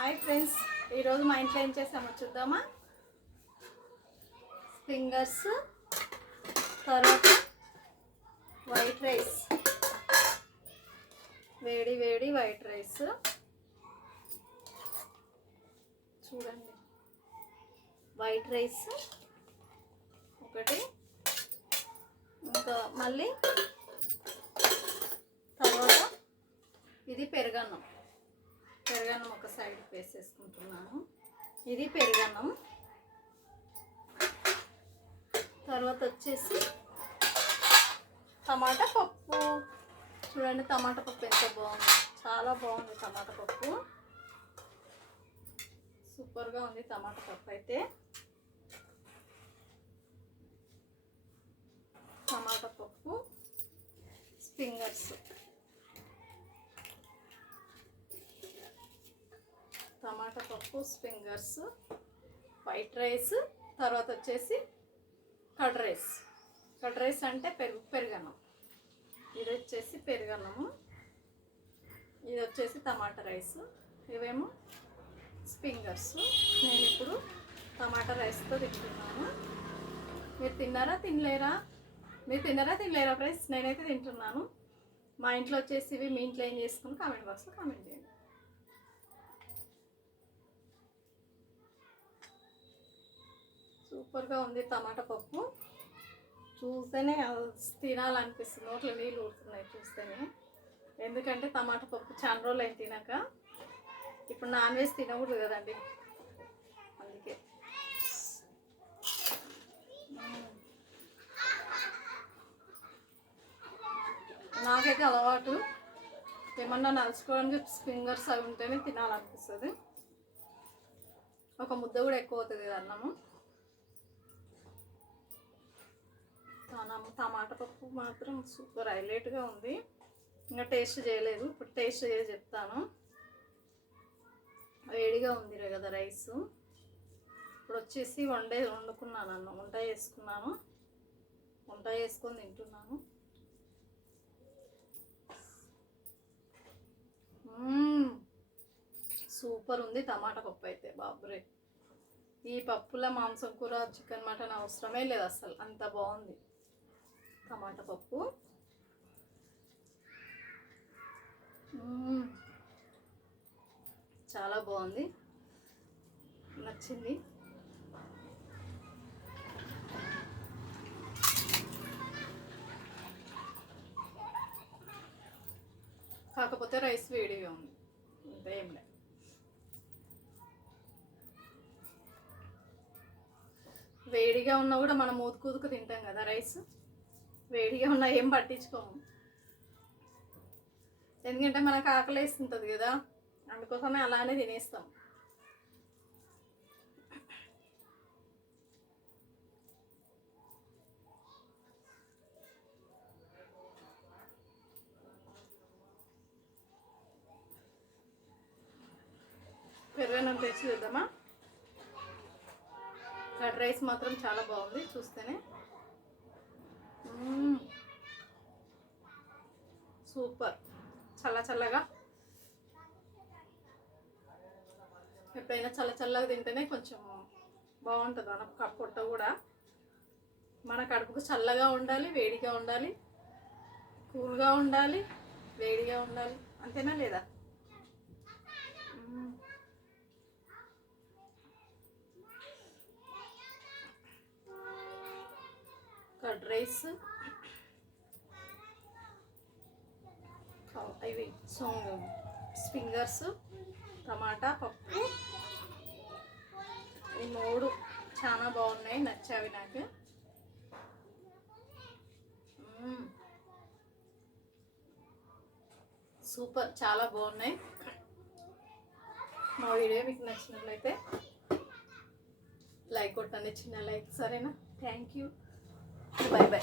Hi friends, ఈరోజు మా ఇంట్లో ఏం చేసామో చూద్దామా. ఫింగర్స్, తర్వాత వైట్ రైస్, వేడి వేడి వైట్ రైస్ చూడండి. వైట్ రైస్ ఒకటి, ఇంకా మళ్ళీ తర్వాత ఇది పెరుగన్నం ఒక సైడ్ వేసేసుకుంటున్నాను. ఇది పెరుగన్నం. తర్వాత వచ్చేసి టమాటా పప్పు చూడండి. టమాటా పప్పు ఎంత బాగుంది, చాలా బాగుంది. టమాటా పప్పు సూపర్గా ఉంది. టమాటా పప్పు అయితే టమాటా పప్పు, ఫింగర్స్, టమాటా పప్పు, ఫింగర్స్, వైట్ రైస్, తర్వాత వచ్చేసి కర్డ్ రైస్ అంటే పెరుగన్నం. ఇది వచ్చేసి పెరుగన్నము, ఇది వచ్చేసి టమాటా రైస్, ఇవేమో ఫింగర్స్. నేను ఇప్పుడు టమాటా రైస్తో తింటున్నాను. మీరు తిన్నారా తినలేరా ఫ్రెండ్స్? నేనైతే తింటున్నాను. మా ఇంట్లో వచ్చేసి ఇవి, మీ ఇంట్లో ఏం చేసుకుని కామెంట్ బాక్స్లో కామెంట్ చేయండి. సూపర్గా ఉంది టమాటా పప్పు. చూస్తేనే తినాలనిపిస్తుంది, నోట్లో నీళ్ళు ఊరుతున్నాయి చూస్తేనే. ఎందుకంటే టమాటా పప్పు చాలా రోజులు అయింది తినాక. ఇప్పుడు నాన్ వెజ్ తినకూడదు కదండి, అందుకే. నాకైతే అలవాటు, ఏమన్నా నలుచుకోవడానికి ఫింగర్స్ అవి ఉంటేనే తినాలనిపిస్తుంది. ఒక ముద్ద కూడా ఎక్కువ అవుతుంది కదా అన్నము. టమాటా పప్పు మాత్రం సూపర్ హైలైట్గా ఉంది. ఇంకా టేస్ట్ చేయలేదు, ఇప్పుడు టేస్ట్ చేసి చెప్తాను. వేడిగా ఉంది కదా రైస్. ఇప్పుడు వచ్చేసి వండుకున్నాను, అన్నం వంట చేసుకొని తింటున్నాను. సూపర్ ఉంది టమాటా పప్పు అయితే, బాబురే. ఈ పప్పులో మాంసం కూర, చికెన్, మటన్ అవసరమే లేదు అసలు, అంత బాగుంది టమాటా పప్పు. చాలా బాగుంది, నచ్చింది. కాకపోతే రైస్ వేడిగా ఉంది, అంతే. ఏం లేదు. వేడిగా ఉన్నా కూడా మనం మూతుకు తింటాం కదా రైస్. వేడిగా ఉన్నా ఏం పట్టించుకోము, ఎందుకంటే మనకు ఆకలి వేస్తుంటుంది కదా, అందుకోసమే అలానే తినేస్తాం. పెరుగన్నం తెచ్చి చూద్దామా. కర్డ్ రైస్ మాత్రం చాలా బాగుంది చూస్తేనే. సూపర్, చల్లగా. ఎప్పుడైనా చల్లగా తింటేనే కొంచెం బాగుంటుంది. మన పొట్ట కూడా, మన కడుపుకు చల్లగా ఉండాలి, వేడిగా ఉండాలి, కూల్గా ఉండాలి, వేడిగా ఉండాలి, అంతేనా లేదా? కర్డ్ రైస్, ఇవి ఫింగర్స్, టమాటా పప్పు, ఈ మూడు చాలా బాగున్నాయి, నచ్చావి నాకు. సూపర్, చాలా బాగున్నాయి. మా వీడియో మీకు నచ్చినట్లయితే లైక్ కొట్టండి, చిన్న లైక్, సరేనా? Thank you, bye.